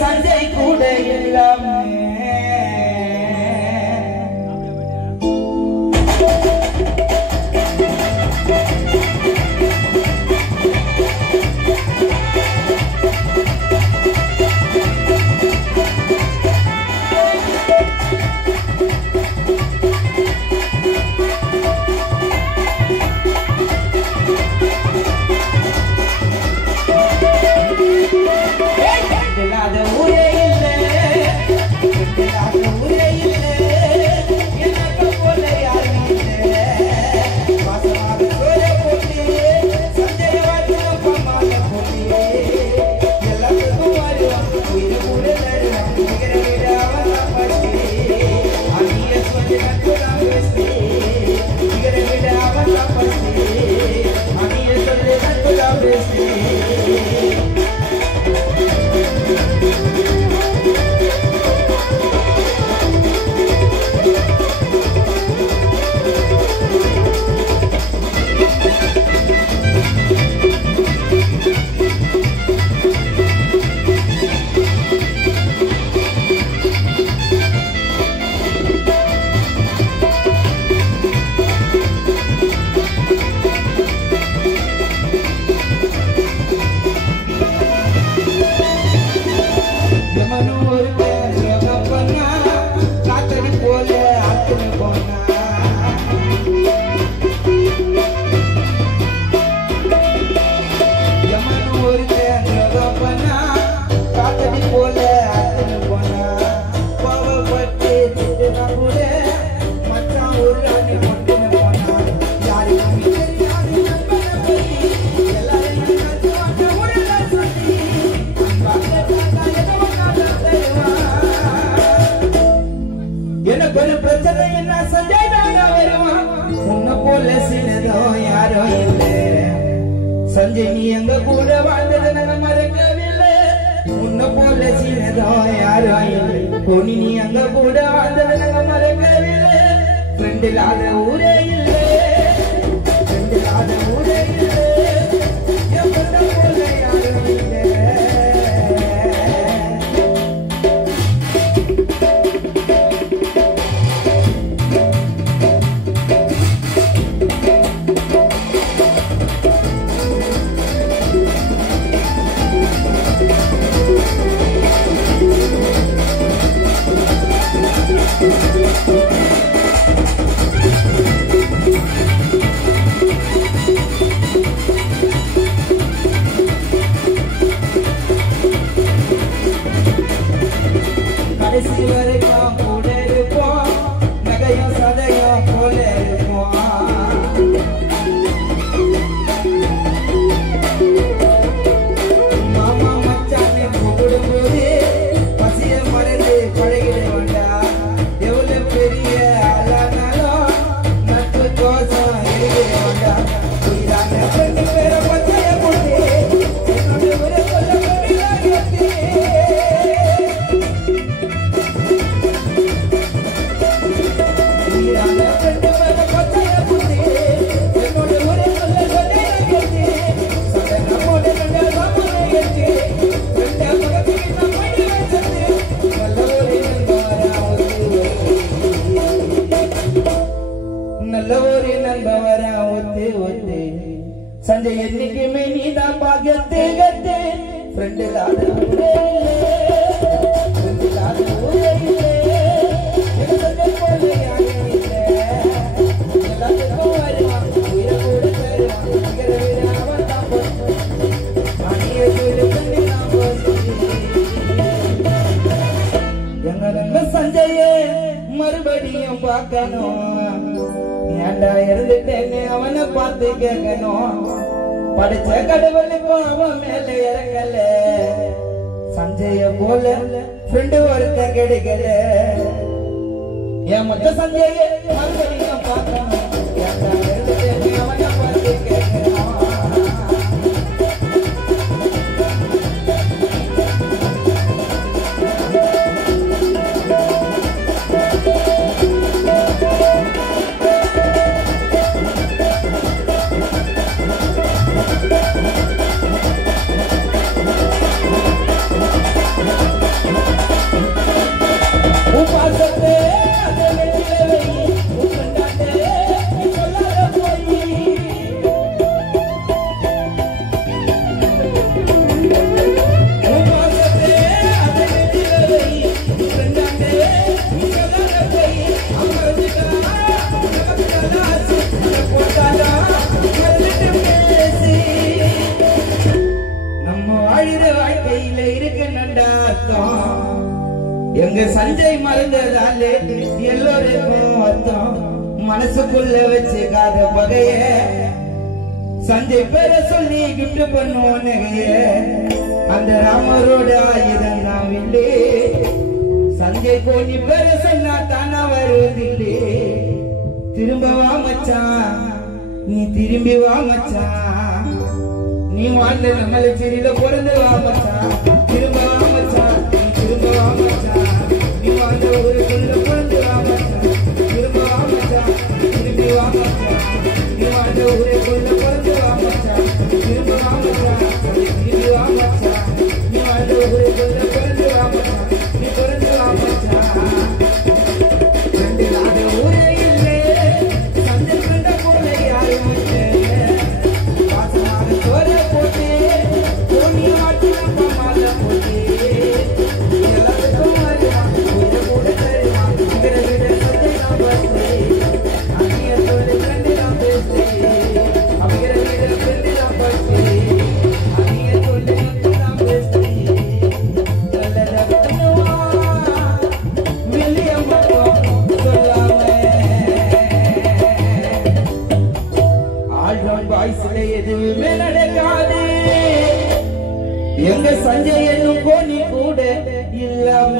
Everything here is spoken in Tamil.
சஞ்சய் கூட இல்லாம संजय நீ எங்க கூட வாழ்ந்தது நான் மறக்கவில்லை உன்னை போல சின்னதோ யாரோ இல்லை கோனி நீ எங்க கூட வாழ்ந்தது நான் மறக்கவில்லை ஃப்ரெண்ட் இல்லாத ஊரே இல்லை ஃப்ரெண்ட் இல்லாத ஊரே இல்லை உன்னை போல யாரோ இல்லை संजय एन्निके में नीदा पागते गते फ्रेंड लाद उरे फ्रेंड लाद उरे ये संजय बोले आए ले लाद को अरवा उरे उरे करवा अगर मेरा आवता पर पानी उरे कंदी ना बोली यंगरंग संजय मरबडियम पाकनो ஏண்டா இருந்துட்டேன்னு அவனை பார்த்து கேட்கணும் படிச்ச கடவுளுக்கும் அவன் மேல இறங்கல சஞ்சய போல ஃப்ரெண்டு ஒருத்த கிடைக்கல என் மொத்த சஞ்சய மறுபடியும் பார்க்கணும் ஏண்டா இருந்துட்டேன்னு அவனை பார்த்து கேட்கணும் வாழ்க்கையில இருக்கு நண்டாத்தம் எங்க சஞ்சய் மறந்ததாலே எல்லோருக்கும் அர்த்தம் மனசுக்குள்ள வச்சுக்காத பகைய சஞ்சய் பேர சொல்லி கிஃப்ட் பண்ணுவோம் நகைய அந்த ராமரோட ஆயுதம் நான் வில்லே சஞ்சய் கோணி பேர சொன்னா தானா வருவதில்லை திரும்ப வா மச்சான் நீ திரும்பி வா மச்சான் நீ வாழ்ந்த நம்மளை சிறில பிறந்து வா மச்சான் திரும்ப வா மச்சான் நீ திரும்ப வா மச்சான் நீ வாழ்ந்த ஊருக்குள்ள பிறந்து வா மச்சான் திரும்ப வா மச்சான் திரும்பி வா மச்சான் நீ வாழ்ந்த ஊருக்குள்ள பிறந்து வா மச்சான் திரும்ப வா மச்சான் திரும்பி வா மச்சான் நீ வாழ்ந்த ஊருக்குள்ள பிறந்து வா மச்சான் நீ பிறந்து வா மச்சான் ரெண்டு நாடு ஊரே இல்லை சஞ்சய் கண்ட போல யாரும் இல்லை வாசமான சோற போட்டு கோணி ஆட்டி நம்ம மால போட்டு எல்லாத்துக்கும் வருவான் கூட கூட தருவான் விட விட சந்தை நான் பார்த்தேன் அந்நிய சொல்லி கண்டு நான் பேசுறேன் அப்படிங்கிற விட ஃப்ரெண்டு நான் பார்த்தேன் அந்நிய சொல்லி கண்டு நான் பேசுறேன் நல்லதா பண்ணுவான் வில்லியம் மட்டும் சொல்லாம ஆல்ரவுண்ட் பாய்ஸ்ல எதுவுமே நடக்காது எங்க சஞ்சய் என்னும் கோணி கூட இல்லாம